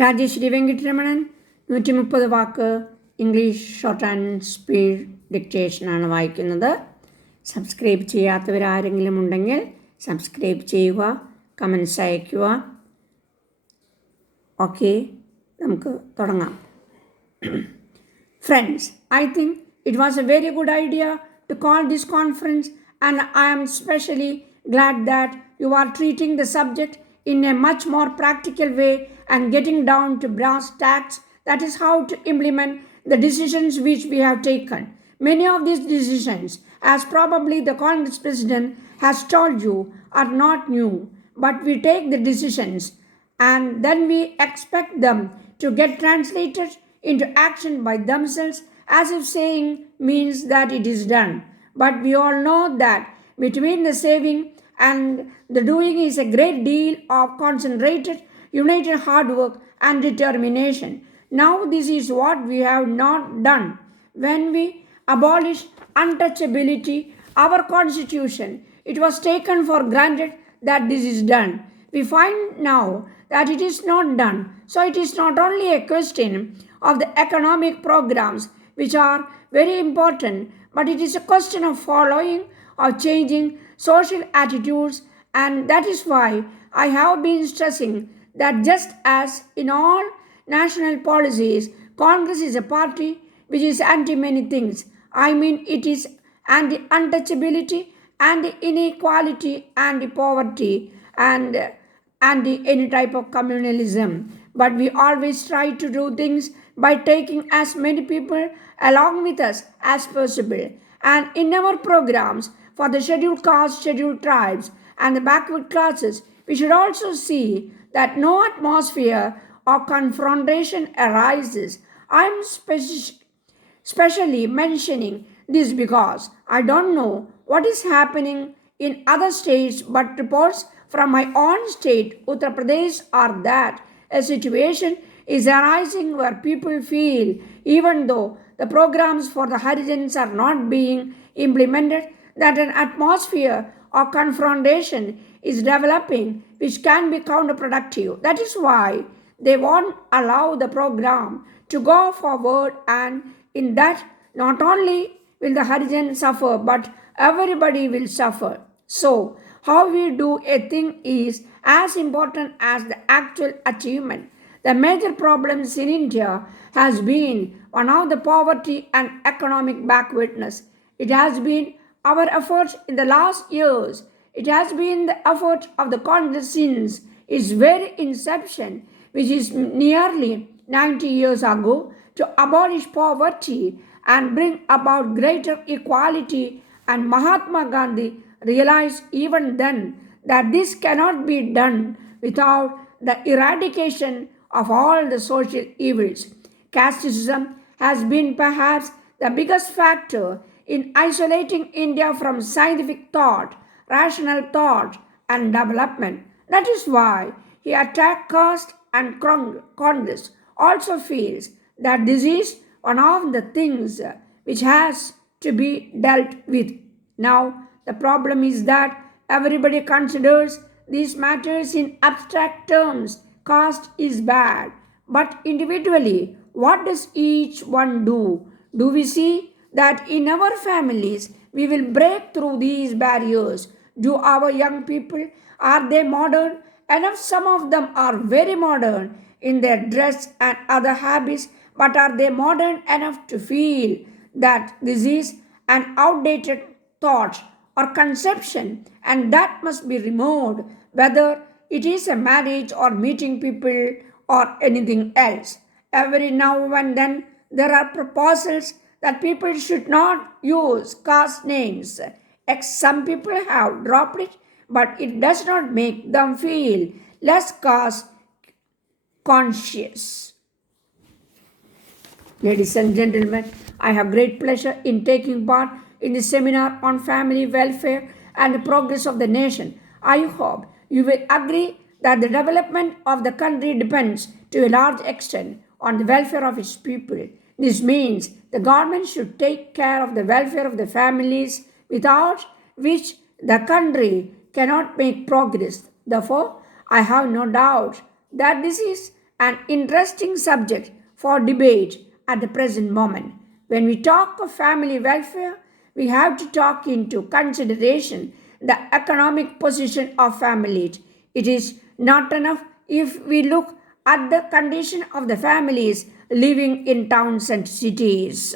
രാജശ്രീ വെങ്കിട്ടരമണൻ 130 വാക്ക് English short and speed ഡിക്റ്റേഷനാണ് വായിക്കുന്നത്. സബ്സ്ക്രൈബ് ചെയ്യാത്തവരാരെങ്കിലും ഉണ്ടെങ്കിൽ സബ്സ്ക്രൈബ് ചെയ്യുക, കമൻസ് അയയ്ക്കുക. ഓക്കെ, നമുക്ക് തുടങ്ങാം. Friends, I think it was a very good idea to call this conference, and I am especially glad that you are treating the subject in a much more practical way and getting down to brass tacks. That is how to implement the decisions which we have taken. Many of these decisions, as probably the Congress President has told you, are not new, but we take the decisions and then we expect them to get translated into action by themselves, as if saying means that it is done. But we all know that between the saving and the doing is a great deal of concentrated, united hard work and determination. Now this is what we have not done. When we abolished untouchability, our constitution, it was taken for granted that this is done. We find now that it is not done. So it is not only a question of the economic programs, which are very important, but it is a question of following or changing social attitudes, and that is why I have been stressing that just as in all national policies, Congress is a party which is anti many things. I mean, it is anti untouchability, anti inequality, anti poverty, and anti any type of communalism. But we always try to do things by taking as many people along with us as possible. And in our programs for the scheduled castes, scheduled tribes, and the backward classes, we should also see that no atmosphere of confrontation arises. I am specially mentioning this because I don't know what is happening in other states, but reports from my own state, Uttar Pradesh, are that a situation is arising where people feel, even though the programs for the Harijans are not being implemented, that an atmosphere of confrontation is developing which can be counterproductive. That is why they won't allow the program to go forward, and in that not only will the Harijans suffer, but everybody will suffer. So, how we do a thing is as important as the actual achievement. The major problems in India has been one of the poverty and economic backwardness. It has been our efforts in the last years. It has been the effort of the Congress since its very inception, which is nearly 90 years ago, to abolish poverty and bring about greater equality, and Mahatma Gandhi realized even then that this cannot be done without the eradication of all the social evils. Casteism has been perhaps the biggest factor in isolating India from scientific thought, rational thought, and development. That is why he attacked caste, and Congress also feels that this is one of the things which has to be dealt with. Now, the problem is that everybody considers these matters in abstract terms. Caste is bad, but individually, what does each one do? Do we see that in our families we will break through these barriers? Do our young people, are they modern enough? Some of them are very modern in their dress and other habits, but are they modern enough to feel that this is an outdated thought or conception, and that must be removed, whether it is a marriage or meeting people or anything else. Every now and then there are proposals that people should not use caste names. Some people have dropped it, but it does not make them feel less caste conscious. Ladies and gentlemen, I have great pleasure in taking part in this seminar on family welfare and the progress of the nation. I hope you will agree that the development of the country depends to a large extent on the welfare of its people. This means the government should take care of the welfare of the families, without which the country cannot make progress. Therefore, I have no doubt that this is an interesting subject for debate at the present moment. When we talk of family welfare, we have to take into consideration the economic position of families. It is not enough if we look at the condition of the families living in towns and cities.